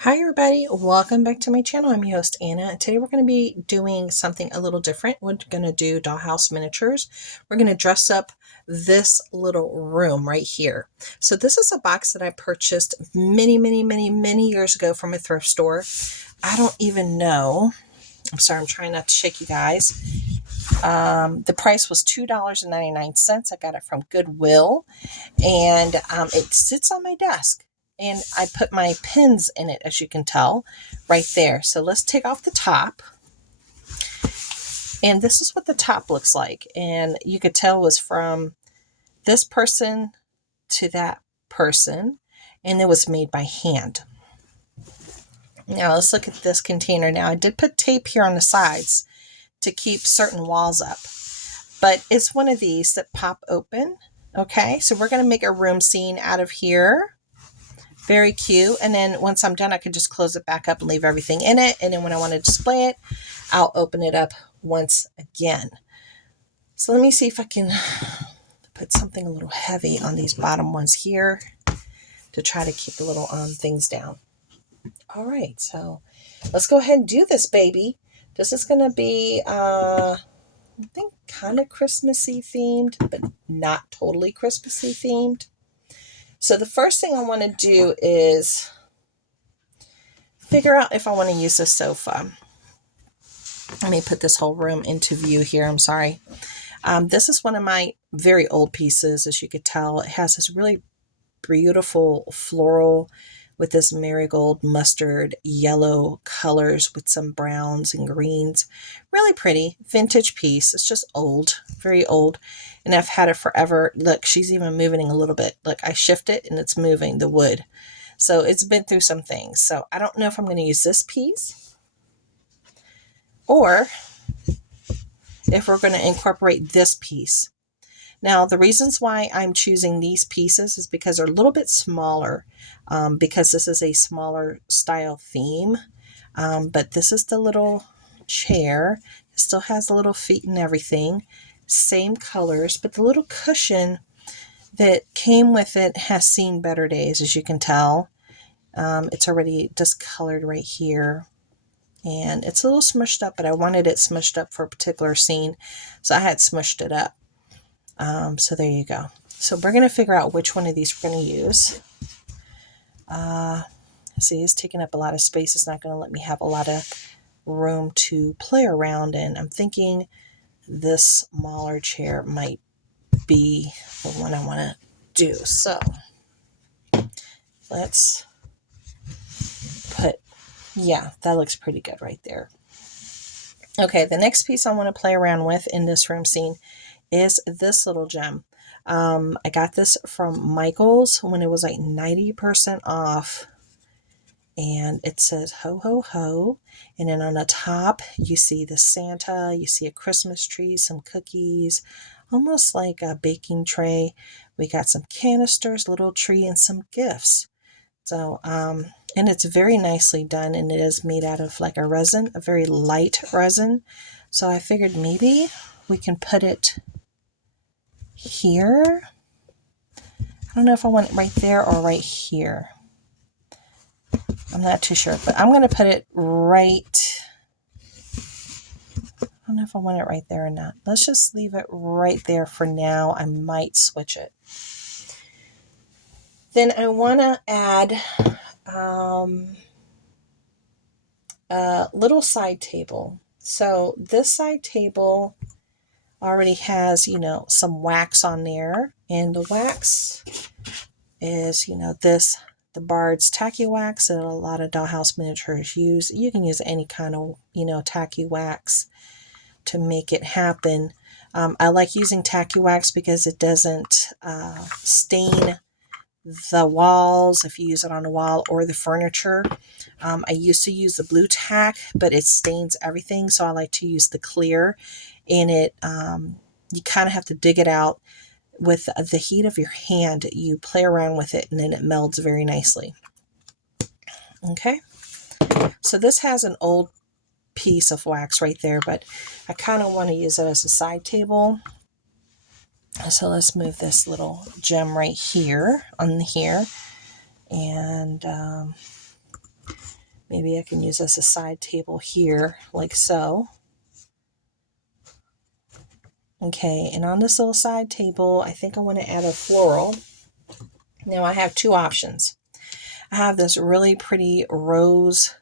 Hi everybody, welcome back to my channel. I'm your host Anna, and today we're going to be doing something a little different. We're going to do Dollhouse Miniatures. We're going to dress up this little room right here. So this is a box that I purchased many years ago from a thrift store. I don't even know. I'm sorry, I'm trying not to shake you guys. The price was $2.99. I got it from Goodwill, and it sits on my desk. And I put my pins in it, as you can tell, right there. So let's take off the top. And this is what the top looks like. And you could tell it was from this person to that person. And it was made by hand. Now let's look at this container. Now I did put tape here on the sides to keep certain walls up. But it's one of these that pop open. Okay, so we're going to make a room scene out of here. Very cute. And then once I'm done, I can just close it back up and leave everything in it. And then when I want to display it, I'll open it up once again. So let me see if I can put something a little heavy on these bottom ones here to try to keep the little things down. All right, so let's go ahead and do this, baby. This is going to be, I think, kind of Christmassy themed, but not totally Christmassy themed. So the first thing I want to do is figure out if I want to use a sofa. Let me put this whole room into view here. I'm sorry. This is one of my very old pieces, as you could tell. It has this really beautiful floral with this marigold, mustard, yellow colors with some browns and greens. Really pretty vintage piece. It's just old, very old. And I've had it forever. Look, she's even moving a little bit. Look, I shift it and it's moving, the wood. So it's been through some things. So I don't know if I'm going to use this piece or if we're going to incorporate this piece. Now, the reasons why I'm choosing these pieces is because they're a little bit smaller, because this is a smaller style theme. But this is the little chair. It still has the little feet and everything. Same colors, but the little cushion that came with it has seen better days, as you can tell. It's already discolored right here. And it's a little smushed up, but I wanted it smushed up for a particular scene. So I had smushed it up. So there you go. So we're going to figure out which one of these we're going to use. See, it's taking up a lot of space. It's not going to let me have a lot of room to play around in. I'm thinking this smaller chair might be the one I want to do. So let's put, yeah, that looks pretty good right there. Okay, the next piece I want to play around with in this room scene is this little gem. I got this from Michael's when it was like 90% off. And it says ho, ho, ho. And then on the top, you see the Santa, you see a Christmas tree, some cookies, almost like a baking tray. We got some canisters, little tree, and some gifts. So, and it's very nicely done, and it is made out of like a resin, a very light resin. So I figured maybe we can put it here. I don't know if I want it right there or right here. I'm not too sure, but I'm going to put it right. I don't know if I want it right there or not. Let's just leave it right there for now. I might switch it. Then I want to add a little side table. So this side table already has, some wax on there. And the wax is, the Bard's tacky wax that a lot of Dollhouse Miniatures use. You can use any kind of, tacky wax to make it happen. I like using tacky wax because it doesn't stain the walls if you use it on the wall or the furniture. I used to use the blue tack, but it stains everything, so I like to use the clear. And it, you kind of have to dig it out with the heat of your hand. You play around with it and then it melds very nicely. Okay, so this has an old piece of wax right there, but I kind of want to use it as a side table. So let's move this little gem right here on here, and Maybe I can use as a side table here, like so. Okay, and on this little side table, I think I want to add a floral. Now I have two options. I have this really pretty rose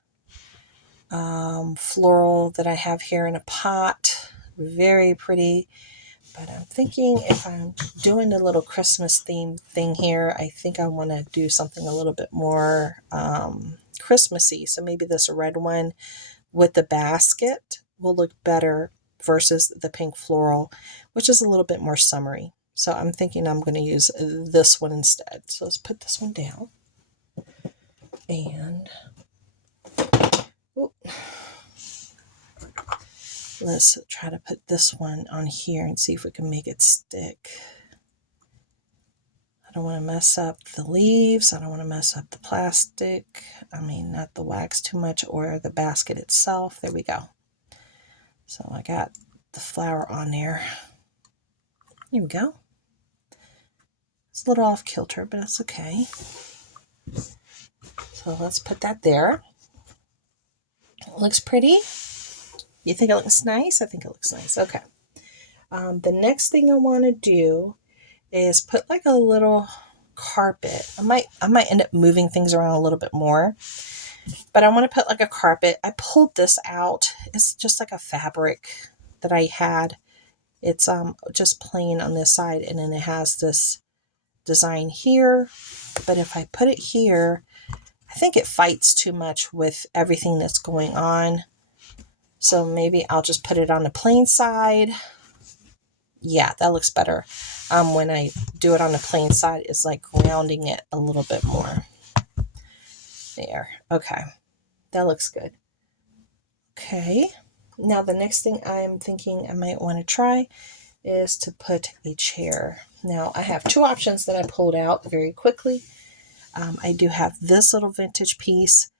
floral that I have here in a pot. Very pretty. But I'm thinking if I'm doing a little Christmas theme thing here, I think I want to do something a little bit more Christmassy. So maybe this red one with the basket will look better versus the pink floral, which is a little bit more summery. So I'm thinking I'm going to use this one instead. So let's put this one down. And let's try to put this one on here and see if we can make it stick. I don't want to mess up the leaves. I don't want to mess up the plastic. I mean, not the wax too much or the basket itself. There we go. So I got the flower on there. Here we go. It's a little off kilter, but that's okay. So let's put that there. It looks pretty. You think it looks nice? I think it looks nice. Okay. The next thing I want to do is put like a little carpet. I might end up moving things around a little bit more, but I want to put like a carpet. I pulled this out. It's just like a fabric that I had. It's just plain on this side, and then it has this design here. But if I put it here, I think it fights too much with everything that's going on. So maybe I'll just put it on the plain side. Yeah, that looks better. When I do it on the plain side, it's like rounding it a little bit more. There. Okay. That looks good. Okay. Now the next thing I'm thinking I might want to try is to put a chair. Now I have two options that I pulled out very quickly. I do have this little vintage piece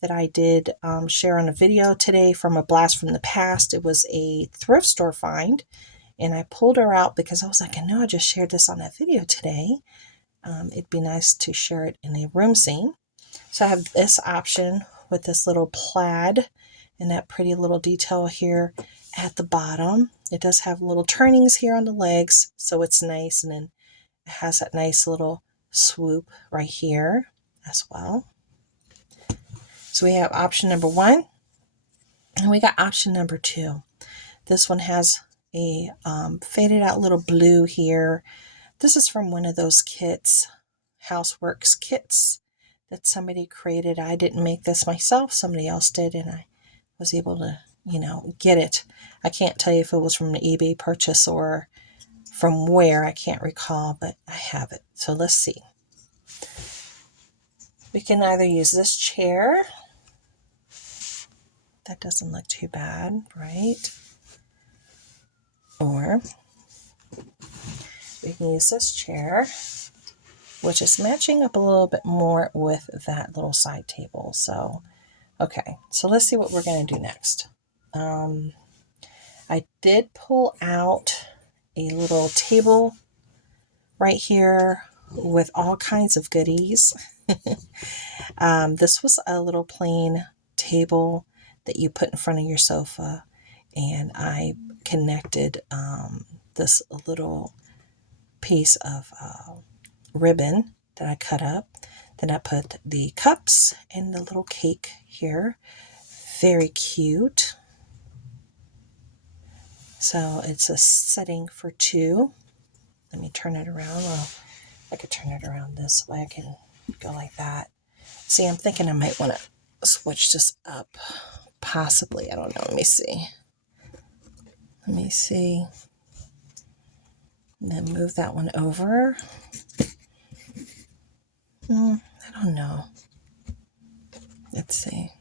that I did share on a video today from a blast from the past. It was a thrift store find, and I pulled her out because I was like, I know I just shared this on that video today. It'd be nice to share it in a room scene. So I have this option with this little plaid and that pretty little detail here at the bottom. It does have little turnings here on the legs, so it's nice, and then it has that nice little swoop right here as well. So we have option number one, and we got option number two. This one has a faded out little blue here. This is from one of those kits, Houseworks kits that somebody created. I didn't make this myself. Somebody else did, and I was able to, get it. I can't tell you if it was from an eBay purchase or from where. I can't recall, but I have it. So let's see. We can either use this chair. That doesn't look too bad, right? Or we can use this chair, which is matching up a little bit more with that little side table. So, okay, so let's see what we're going to do next. I did pull out a little table right here with all kinds of goodies. This was a little plain table that you put in front of your sofa, and I connected this little piece of ribbon that I cut up. Then I put the cups and the little cake here. Very cute. So it's a setting for two. Let me turn it around. Well, I could turn it around this way. I can go like that. See, I'm thinking I might want to switch this up. Possibly. I don't know. Let me see. And then move that one over. I don't know. Let's see.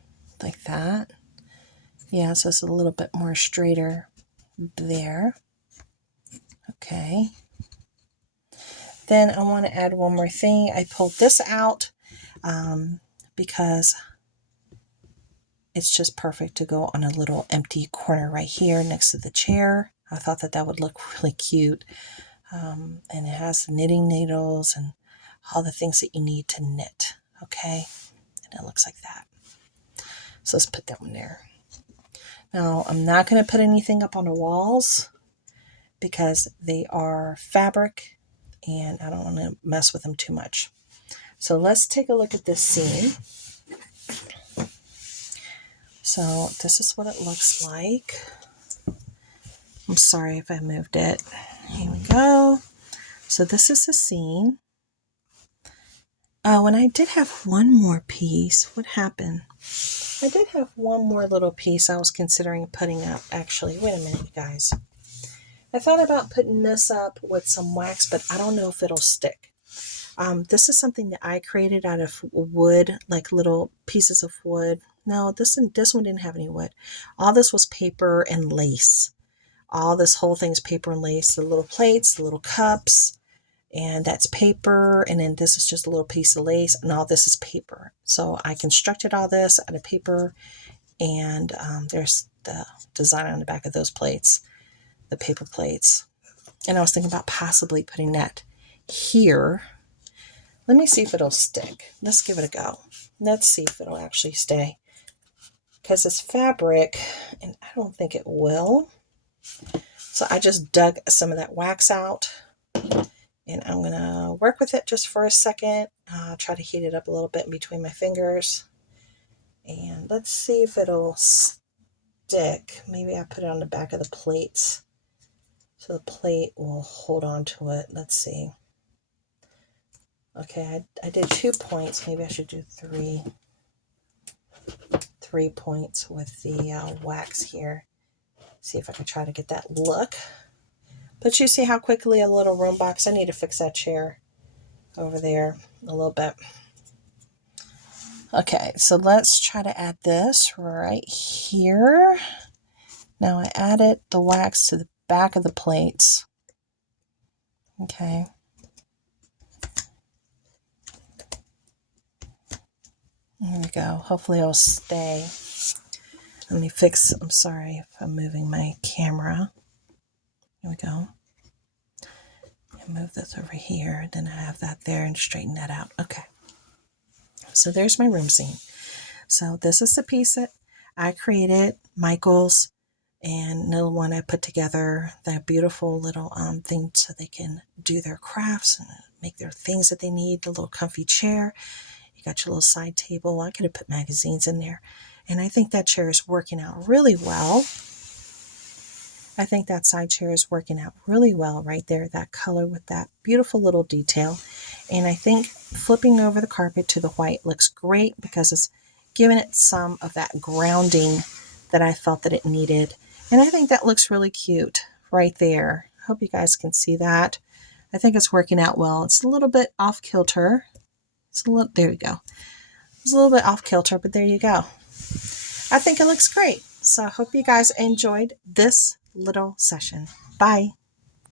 Like that. Yeah, so it's a little bit more straighter there. Okay. Then I want to add one more thing. I pulled this out because it's just perfect to go on a little empty corner right here next to the chair. I thought that would look really cute. And it has the knitting needles and all the things that you need to knit. Okay. And it looks like that. So let's put that one there. Now, I'm not going to put anything up on the walls because they are fabric and I don't want to mess with them too much. So let's take a look at this scene. So this is what it looks like. I'm sorry if I moved it. Here we go. So this is the scene. Oh, and I did have one more piece. What happened? I did have one more little piece I was considering putting up. Actually, wait a minute, you guys. I thought about putting this up with some wax, but I don't know if it'll stick. This is something that I created out of wood, like little pieces of wood. No, this one didn't have any wood. All this was paper and lace. All this whole thing's paper and lace. The little plates, the little cups, and that's paper. And then this is just a little piece of lace, and all this is paper. So I constructed all this out of paper, and there's the design on the back of those plates, the paper plates. And I was thinking about possibly putting that here. Let me see if it'll stick. Let's give it a go. Let's see if it'll actually stay. Because it's fabric, and I don't think it will. So I just dug some of that wax out. And I'm going to work with it just for a second. Try to heat it up a little bit in between my fingers. And let's see if it'll stick. Maybe I put it on the back of the plates, so the plate will hold on to it. Let's see. Okay, I did 2 points. Maybe I should do 3 points with the wax here. See if I can try to get that look. But you see how quickly a little room box. I need to fix that chair over there a little bit. Okay, so let's try to add this right here. Now I added the wax to the back of the plates. Okay. There we go. Hopefully it'll stay. Let me fix, I'm sorry if I'm moving my camera. Here we go. And move this over here. Then I have that there and straighten that out. Okay. So there's my room scene. So this is the piece that I created, Michael's, and another one I put together, that beautiful little thing so they can do their crafts and make their things that they need, the little comfy chair. You got your little side table. I could have put magazines in there. And I think that chair is working out really well. I think that side chair is working out really well right there, that color with that beautiful little detail. And I think flipping over the carpet to the white looks great because it's giving it some of that grounding that I felt that it needed. And I think that looks really cute right there. Hope you guys can see that. I think it's working out well. It's a little bit off kilter. There we go. It's a little bit off kilter, but there you go. I think it looks great. So I hope you guys enjoyed this little session. Bye.